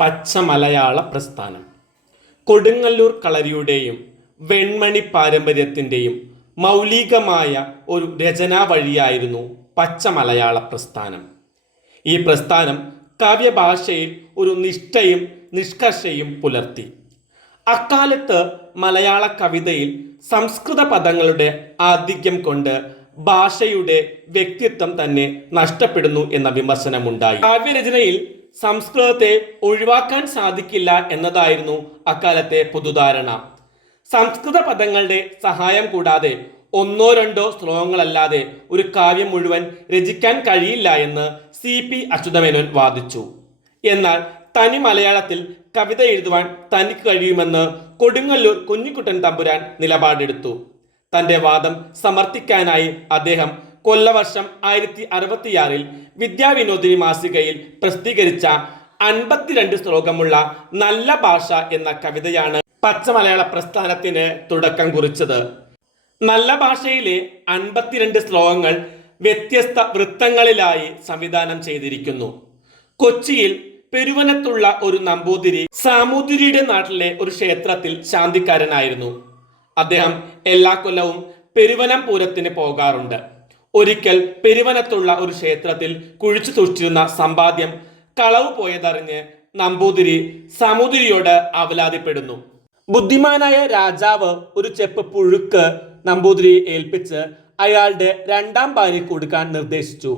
പച്ച മലയാള പ്രസ്ഥാനം. കൊടുങ്ങല്ലൂർ കളരിയുടെയും വെൺമണി പാരമ്പര്യത്തിന്റെയും മൗലികമായ ഒരു രചനാ വഴിയായിരുന്നു പച്ച മലയാള പ്രസ്ഥാനം. ഈ പ്രസ്ഥാനം കാവ്യഭാഷയിൽ ഒരു നിഷ്ഠയും നിഷ്കർഷയും പുലർത്തി. അക്കാലത്ത് മലയാള കവിതയിൽ സംസ്കൃത പദങ്ങളുടെ ആധിക്യം കൊണ്ട് ഭാഷയുടെ വ്യക്തിത്വം തന്നെ നഷ്ടപ്പെടുന്നു എന്ന വിമർശനമുണ്ടായി. കാവ്യരചനയിൽ സംസ്കൃതത്തെ ഒഴിവാക്കാൻ സാധിക്കില്ല എന്നതായിരുന്നു അക്കാലത്തെ പൊതുധാരണ. സംസ്കൃത പദങ്ങളുടെ സഹായം കൂടാതെ ഒന്നോ രണ്ടോ ശ്ലോകങ്ങളല്ലാതെ ഒരു കാവ്യം മുഴുവൻ രചിക്കാൻ കഴിയില്ല എന്ന് സി പി അച്യുതമേനോൻ വാദിച്ചു. എന്നാൽ തനി മലയാളത്തിൽ കവിത എഴുതുവാൻ തനിക്ക് കഴിയുമെന്ന് കൊടുങ്ങല്ലൂർ കുഞ്ഞിക്കുട്ടൻ തമ്പുരാൻ നിലപാടെടുത്തു. തന്റെ വാദം സമർത്ഥിക്കാനായി അദ്ദേഹം കൊല്ലവർഷം ആയിരത്തി അറുപത്തിയാറിൽ വിദ്യാവിനോദിനി മാസികയിൽ പ്രസിദ്ധീകരിച്ച അൻപത്തിരണ്ട് ശ്ലോകമുള്ള നല്ല ഭാഷ എന്ന കവിതയാണ് പച്ചമലയാള പ്രസ്ഥാനത്തിന് തുടക്കം കുറിച്ചത്. നല്ല ഭാഷയിലെ അൻപത്തിരണ്ട് ശ്ലോകങ്ങൾ വ്യത്യസ്ത വൃത്തങ്ങളിലായി സംവിധാനം ചെയ്തിരിക്കുന്നു. കൊച്ചിയിൽ പെരുവനത്തുള്ള ഒരു നമ്പൂതിരി സാമൂതിരിയുടെ നാട്ടിലെ ഒരു ക്ഷേത്രത്തിൽ ശാന്തിക്കാരനായിരുന്നു. അദ്ദേഹം എല്ലാ കൊല്ലവും പെരുവനം പൂരത്തിന് പോകാറുണ്ട്. ഒരിക്കൽ പെരുവനത്തുള്ള ഒരു ക്ഷേത്രത്തിൽ കുഴിച്ചു സൂക്ഷിച്ചിരുന്ന സമ്പാദ്യം കളവ് പോയതറിഞ്ഞ് നമ്പൂതിരി സാമൂതിരിയോട് അവലാതിപ്പെടുന്നു ബുദ്ധിമാനായ രാജാവ് ഒരു ചെപ്പ് പുഴുക്ക് നമ്പൂതിരിയെ ഏൽപ്പിച്ച് അയാളുടെ രണ്ടാം ഭാര്യ കൊടുക്കാൻ നിർദ്ദേശിച്ചു.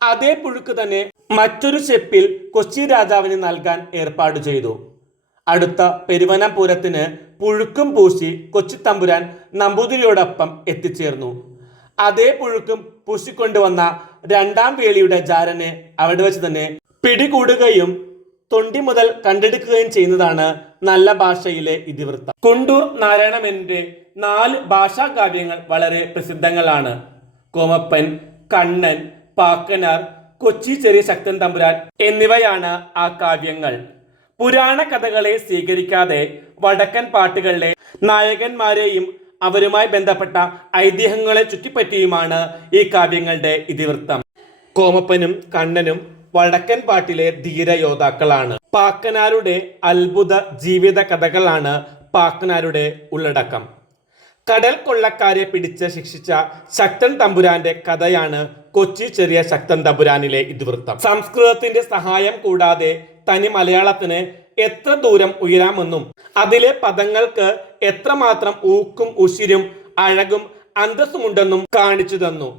അതേ പുഴുക്ക് തന്നെ മറ്റൊരു ചെപ്പിൽ കൊച്ചി രാജാവിന് നൽകാൻ ഏർപ്പാട് ചെയ്തു. അടുത്ത പെരുവനപുരത്തിന് പുഴുക്കും പൂശി കൊച്ചി തമ്പുരാൻ നമ്പൂതിരിയോടൊപ്പം എത്തിച്ചേർന്നു. അതേ പുഴുക്കും പൂശിക്കൊണ്ടുവന്ന രണ്ടാം വേളിയുടെ ജാരനെ അവിടെ വെച്ച് തന്നെ പിടികൂടുകയും തൊണ്ടി മുതൽ കണ്ടെടുക്കുകയും ചെയ്യുന്നതാണ് നല്ല ഭാഷയിലെ ഇതിവൃത്തം. കുണ്ടൂർ നാരായണമേനന്റെ നാല് ഭാഷാ കാവ്യങ്ങൾ വളരെ പ്രസിദ്ധങ്ങളാണ്. കോമപ്പൻ കണ്ണൻ പാക്കനാർ കൊച്ചി ചെറിയ ശക്തൻ തമ്പുരാൻ എന്നിവയാണ് ആ കാവ്യങ്ങൾ. പുരാണ കഥകളെ സ്വീകരിക്കാതെ വടക്കൻ പാട്ടുകളിലെ നായകന്മാരെയും അവരുമായി ബന്ധപ്പെട്ട ഐതിഹ്യങ്ങളെ ചുറ്റിപ്പറ്റിയുമാണ് ഈ കാവ്യങ്ങളുടെ ഇതിവൃത്തം. കോമപ്പനും കണ്ണനും വടക്കൻ പാട്ടിലെ ധീരയോദ്ധാക്കളാണ് പാക്കനാരുടെ അത്ഭുത ജീവിത കഥകളാണ് പാക്കനാരുടെ ഉള്ളടക്കം. കടൽ കൊള്ളക്കാരെ പിടിച്ച് ശിക്ഷിച്ച ശക്തൻ തമ്പുരാന്റെ കഥയാണ് കൊച്ചി ചെറിയ ശക്തൻ തമ്പുരാനിലെ ഇതിവൃത്തം. സംസ്കൃതത്തിന്റെ സഹായം കൂടാതെ തനി മലയാളത്തിന് എത്ര ദൂരം ഉയരാമെന്നും അതിലെ പദങ്ങൾക്ക് എത്രമാത്രം ഊക്കും ഉശിരും അഴകും അന്തസ്സുമുണ്ടെന്നും കാണിച്ചു തന്നു.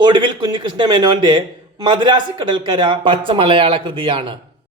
ഒടുവിൽ കുഞ്ഞികൃഷ്ണ മേനോന്റെ മദ്രാസി കടൽക്കര പച്ച മലയാള കൃതിയാണ്.